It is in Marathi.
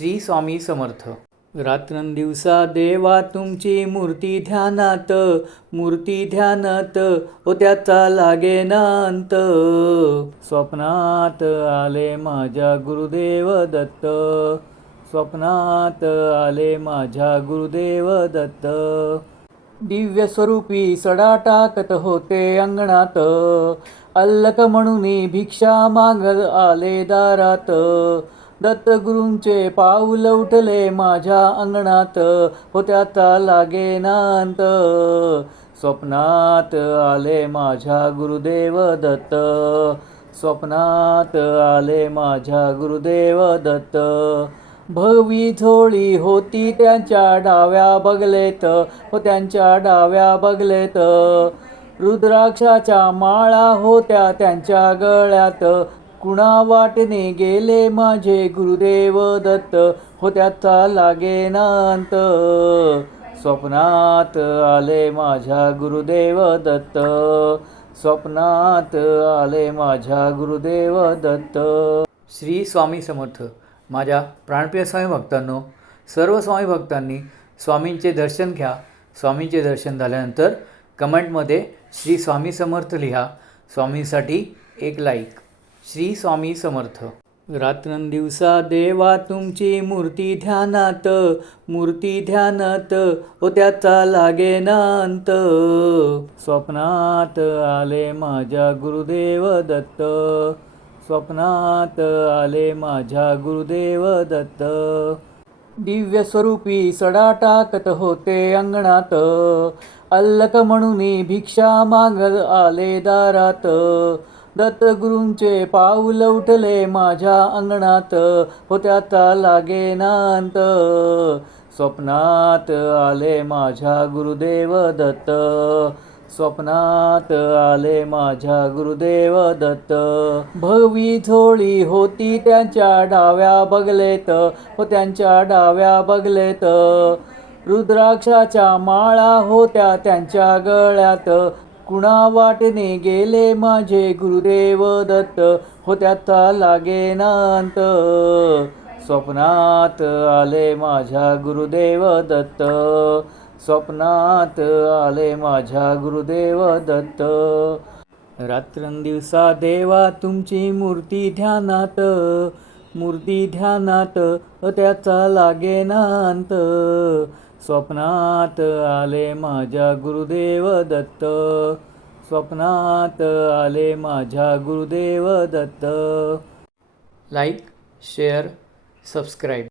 श्री स्वामी समर्थ. रात्रंदिवसा देवा तुमची मूर्ती ध्यानात, मूर्ती ध्यानात, ओ त्याचा लागेना अंत. स्वप्नात आले माझ्या गुरुदेव दत्त, स्वप्नात आले माझ्या गुरुदेव दत्त. दिव्य स्वरूपी सडा टाकत होते अंगणात, अल्लक म्हणून भिक्षा माग आले दारात. दत्तगुरूंचे पाऊल उठले माझ्या अंगणात, हो त्याचा लागेना अंत. स्वप्नात आले माझ्या गुरुदेव दत्त, स्वप्नात आले माझ्या गुरुदेव दत्त. भगवी झोळी होती त्यांच्या डाव्या बगलेत, हो त्यांच्या डाव्या बगलेत. रुद्राक्षाच्या माळा होत्या त्यांच्या गळ्यात, कुणा वाटेने गेले माझे गुरुदेव दत्त, हो त्याचा लागेना अंत. स्वप्नात आले माझ्या गुरुदेव दत्त, स्वप्नात आले माझ्या गुरुदेव दत्त. श्री स्वामी समर्थ. माझ्या प्राणप्रिय स्वामी भक्तांनो, सर्व स्वामी भक्तांनी स्वामींचे दर्शन घ्या. स्वामींचे दर्शन झाल्यानंतर कमेंटमध्ये श्री स्वामी समर्थ लिहा. स्वामींसाठी एक लाईक. श्री स्वामी समर्थ. रात्रंदिवसा देवा तुमची मूर्ती ध्यानात, मूर्ती ध्यानात, ओ त्याचा लागेना अंत. स्वप्नात आले माझ्या गुरुदेव दत्त, स्वप्नात आले माझ्या गुरुदेव दत्त. दिव्य स्वरूपी सडा टाकत होते अंगणात, अल्लक म्हणून भिक्षा माग आले दारात. दत्तगुरूंचे पाऊल उठले माझ्या अंगणात, हो त्याचा लागेना अंत. स्वप्नात आले माझ्या गुरुदेव दत्त, स्वप्नात आले माझ्या गुरुदेव दत्त. भगवी झोळी होती त्यांच्या डाव्या बगलेत, हो त्यांच्या डाव्या बगलेत. रुद्राक्षाच्या माळा होत्या त्यांच्या गळ्यात, कुणा वाटेने गेले माझे गुरुदेव दत्त, हो त्याचा लागेना अंत. स्वप्नात आले माझ्या गुरुदेव दत्त, स्वप्नात आले माझ्या गुरुदेव दत्त. रात्रंदिवसा देवा तुमची मूर्ती ध्यानात, मूर्ती ध्यानात, त्याचा लागेना अंत. स्वप्नात आले माझ्या गुरुदेव दत्त, स्वप्नात आले माझ्या गुरुदेव दत्त. Like, share, subscribe.